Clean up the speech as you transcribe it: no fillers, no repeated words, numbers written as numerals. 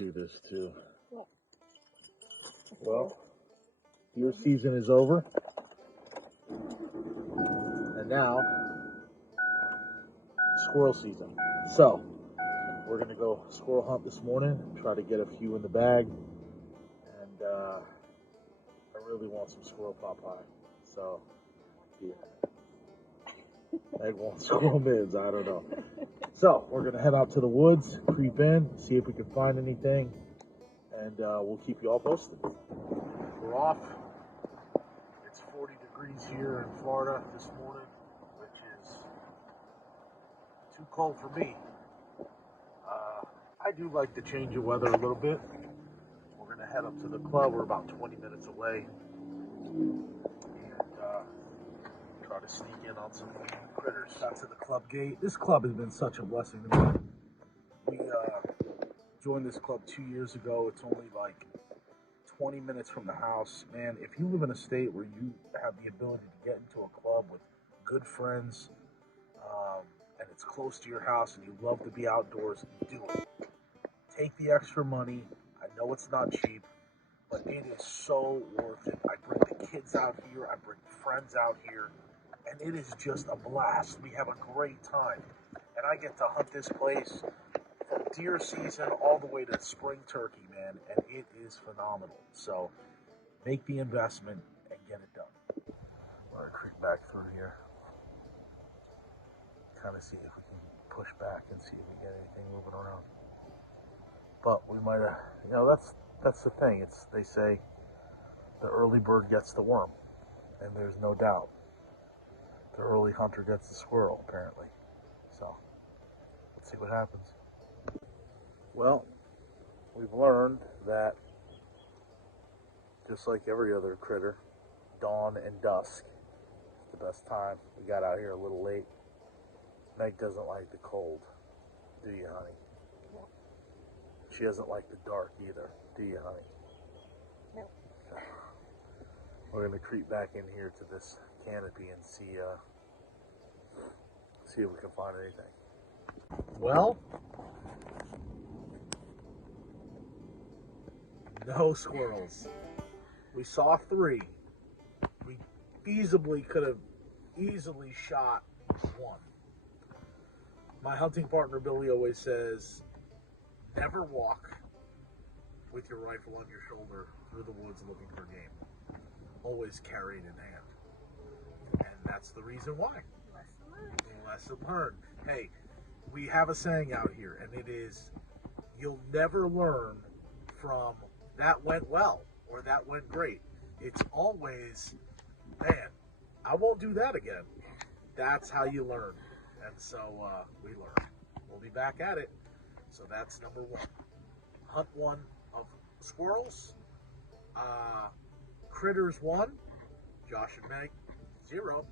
do this too. Well, deer season is over, and now squirrel season. So we're gonna go squirrel hunt this morning, try to get a few in the bag, and I really want some squirrel pot pie. So yeah, I want squirrel mids. I don't know. So we're gonna head out to the woods, creep in, see if we can find anything, and we'll keep you all posted. We're off. It's 40 degrees here in Florida this morning, which is too cold for me. I do like the change of weather a little bit. We're going to head up to the club. We're about 20 minutes away. And try to sneak in on some critters. Got to the club gate. This club has been such a blessing to me. We joined this club 2 years ago. It's only like 20 minutes from the house. Man, if you live in a state where you have the ability to get into a club with good friends, and it's close to your house and you love to be outdoors, do it. Take the extra money. I know it's not cheap, but it is so worth it. I bring the kids out here. I bring friends out here, and it is just a blast. We have a great time, and I get to hunt this place from deer season all the way to spring turkey, man, and it is phenomenal. So make the investment and get it done. We're going to creep back through here, kind of see if we can push back and see if we get anything moving around. But we might have, you know, that's the thing. They say the early bird gets the worm, and there's no doubt the early hunter gets the squirrel, apparently. So let's see what happens. Well, we've learned that just like every other critter, dawn and dusk is the best time. We got out here a little late. Meg doesn't like the cold, do you, honey? No. She doesn't like the dark either, do you, honey? No. We're going to creep back in here to this canopy and see if we can find anything. Well, no squirrels. We saw 3. We feasibly could have easily shot 1. My hunting partner Billy always says, never walk with your rifle on your shoulder through the woods looking for game. Always carry it in hand. And that's the reason why. Lesson learned. Lesson learned. Hey, we have a saying out here, and it is, you'll never learn from that went well or that went great. It's always, man, I won't do that again. That's how you learn. And so we learn. We'll be back at it. So that's number 1. Hunt 1 of squirrels. Critters 1. Josh and Meg 0.